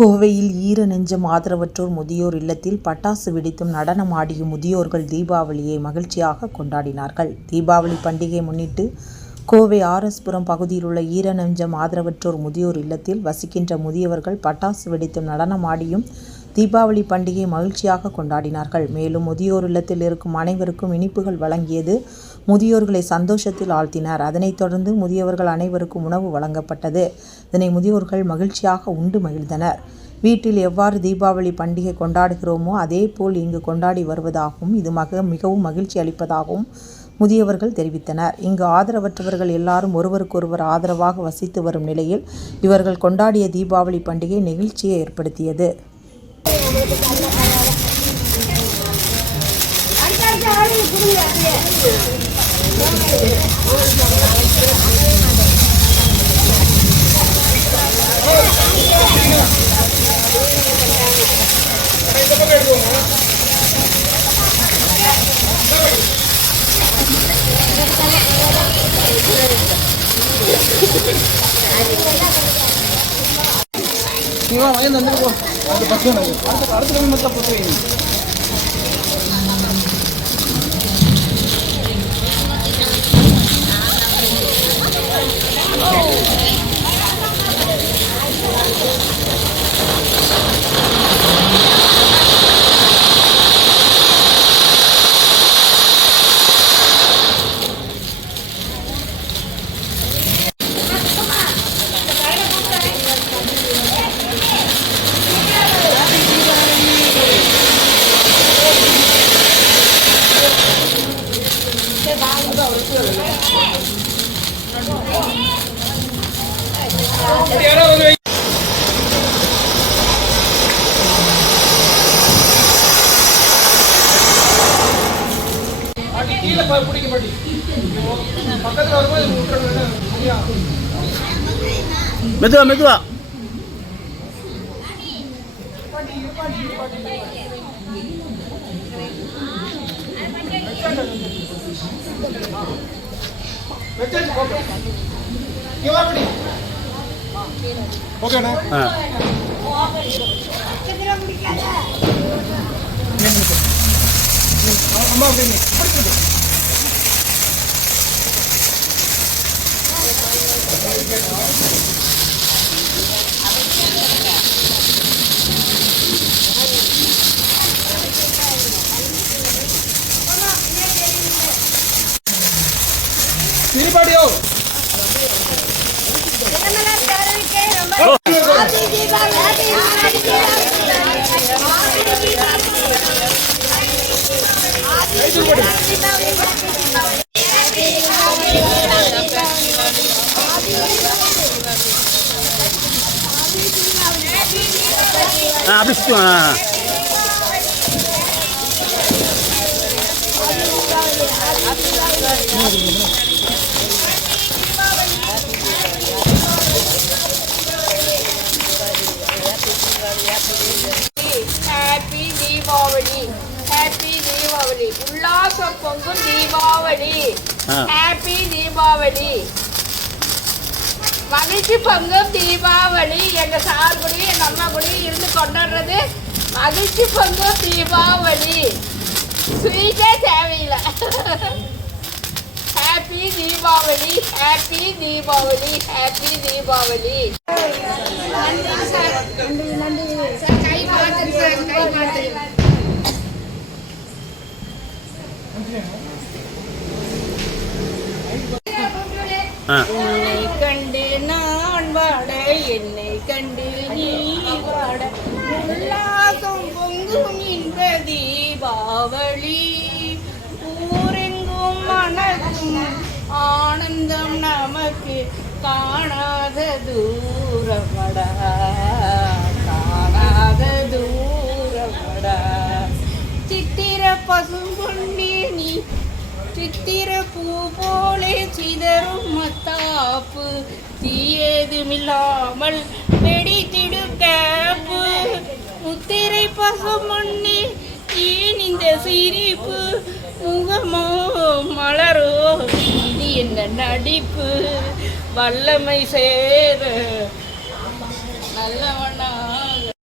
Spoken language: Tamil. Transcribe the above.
கோவையில் ஈர நெஞ்சம் ஆதரவற்றோர் முதியோர் இல்லத்தில் பட்டாசு வெடித்தும் நடனமாடியும் முதியோர்கள் தீபாவளியை மகிழ்ச்சியாக கொண்டாடினார்கள். தீபாவளி பண்டிகையை முன்னிட்டு கோவை ஆர்எஸ்புரம் பகுதியில் உள்ள ஈர நெஞ்சம் ஆதரவற்றோர் முதியோர் இல்லத்தில் வசிக்கின்ற முதியவர்கள் பட்டாசு வெடித்தும் நடனமாடியும் தீபாவளி பண்டிகையை மகிழ்ச்சியாக கொண்டாடினார்கள். மேலும் முதியோர் இல்லத்தில் இருக்கும் அனைவருக்கும் இனிப்புகள் வழங்கியது முதியோர்களை சந்தோஷத்தில் ஆழ்த்தினர். அதனைத் தொடர்ந்து முதியவர்கள் அனைவருக்கும் உணவு வழங்கப்பட்டது. இதனை முதியோர்கள் மகிழ்ச்சியாக உண்டு மகிழ்ந்தனர். வீட்டில் எவ்வாறு தீபாவளி பண்டிகை கொண்டாடுகிறோமோ அதேபோல் இங்கு கொண்டாடி வருவதாகவும் இது மிகவும் மகிழ்ச்சி அளிப்பதாகவும் முதியவர்கள் தெரிவித்தனர். இங்கு ஆதரவற்றவர்கள் எல்லாரும் ஒருவருக்கொருவர் ஆதரவாக வசித்து வரும் நிலையில் இவர்கள் கொண்டாடிய தீபாவளி பண்டிகை நெகிழ்ச்சியை ஏற்படுத்தியது. நீ வா வாங்கி வந்து போ. அது பஸ் அடுத்த அடுத்த கிழமை மட்டும் போட்டு வைங்க பிடிக்க மாட்டி பக்கத்தில் வரும்போது மெதுவா மெதுவா పెట్టండి ఇవ్వండి ఓకేనా అమ్మ పడుతుంది அம்மா அப்படின்னு பிடிச்சது திருப்பாடியோ ஆ அப்படி சுற்றுவா ஆ ஹாப்பி உல்லாசம் பொங்கும் தீபாவளி. ஹாப்பி தீபாவளி மகிழ்ச்சி பொங்கும் தீபாவளி எங்க சார் கூடயும் எங்க அம்மா கூடயும் இருந்து கொண்டாடுறது மகிழ்ச்சி பொங்கும் தீபாவளி ஸ்வீட்டே தேவையில்லை happy Deepavali happy Deepavali happy Deepavali நன்றி சார் நன்றி நன்றி சார் கை மாத்துங்க சார் கை மாத்துங்க உன்னை கண்டு நான் வாட என்னை கண்டு நீ வாட. உல்லாசம் பொங்கும் இன்ப தீபாவளி. ஊரெங்கும் மனதும் ஆனந்தம் நமக்கு காணாத தூரமடா காணாத தூரமடா சித்த பசும்பொன்னி நீ சித்திர பூ போலே சிதறும் மத்தாப்பு. தீயதுமில்லாமல் வெடித்திடு கேப்பு முத்திரை பசுமொன்னி ஏன் இந்த சிரிப்பு? முகமோ மலரோ இது என்ன நடிப்பு? வல்லமை சேர நல்ல